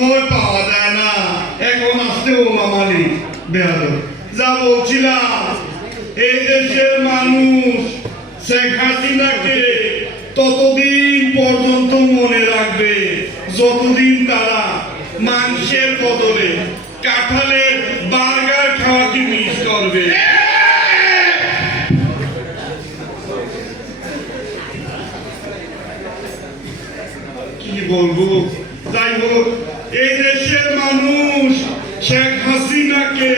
সময় পাওয়া যায় না, এখন আসতেও মামালি বেয়াদব। যা বলছিলাম, এই দেশের মানুষ শেখ হাসিনাকে ততদিন পর্যন্ত মনে রাখবে যতদিন তারা মাংসের বদলে কাঁঠালের বার্গার খাওয়াকে মিস করবে। কি বলবো, যাই হোক, এই দেশের মানুষ শেখ হাসিনাকে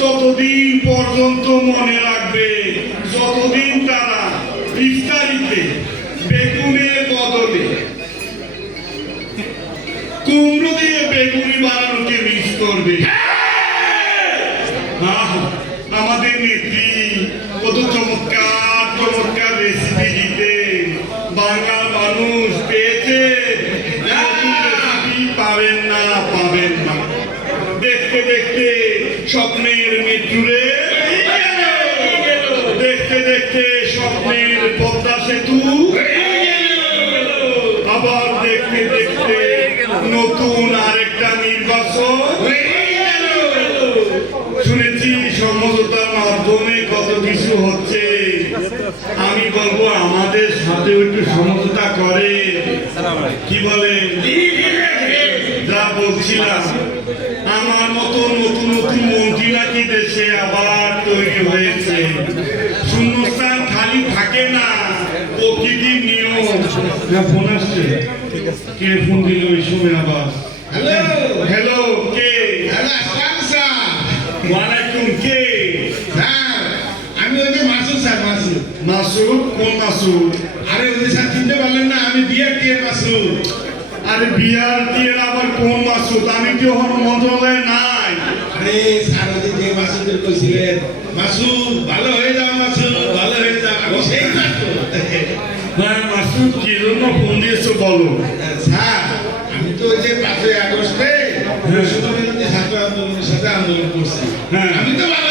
ততদিন পর্যন্ত মনে রাখবে যতদিন তারা ইফতারিতে বেগুনের বদলে কুমড়ো দিয়ে বেগুনি বানানোকে মিস করবে। আমাদের নেত্রী কত চমৎকার চমৎকার রেসিপি দিতে বাংলার মানুষ পেয়েছে, পাবেন না পাবেন না। দেখতে দেখতে স্বপ্নের মৃত্যুরে, দেখতে দেখতে স্বপ্নের পদ্মা সেতু, আবার দেখতে দেখতে নতুন আরেকটা নির্বাচন। শুনেছি সমঝোতার মাধ্যমে কত কিছু হচ্ছে। আমি বলবো আমাদের সাথে একটু সমঝোতা করে, কি বলেন? যা বলছিলাম, আমার মতো নতুন নতুন মন্ত্রী নাকি দেশে আবার তৈরি হয়েছে। শূন্যস্থান খালি থাকে না, প্রকৃতির নিয়ম। ফোন আসছে, কে ফোন দিল ওই সময় আবার? হ্যালো হ্যালো, কে? ওয়ালাইকুম, কে? স্যার, আমি ওই যে মাসুদ স্যার, মাসুদ। মাসুদ? কোন মাসুদ? আরে ওই যে স্যার চিনতে পারলেন না, আমি বিয়ার টিয়ার মাসুদ। আরে বিয়ার টিয়ার আবার কোন মাসুদ? আমি কি হন মন্ত্রণালয়ে নাই? আরে স্যার ওই যে মাসুদের কইছিলেন, মাসুদ ভালো হয়ে যাও, মাসুদ ভালো হয়ে যাও, আমি সেই মাসুদ। হ্যাঁ মাসুদ, কি জন্য ফোন দিয়েছো বলো? স্যার, আমি তো ওই যে 5ই আগস্টে বিরোধী ছাত্র আন্দোলনের সাথে আন্দোলন করছি। হ্যাঁ। আমি তো ভালো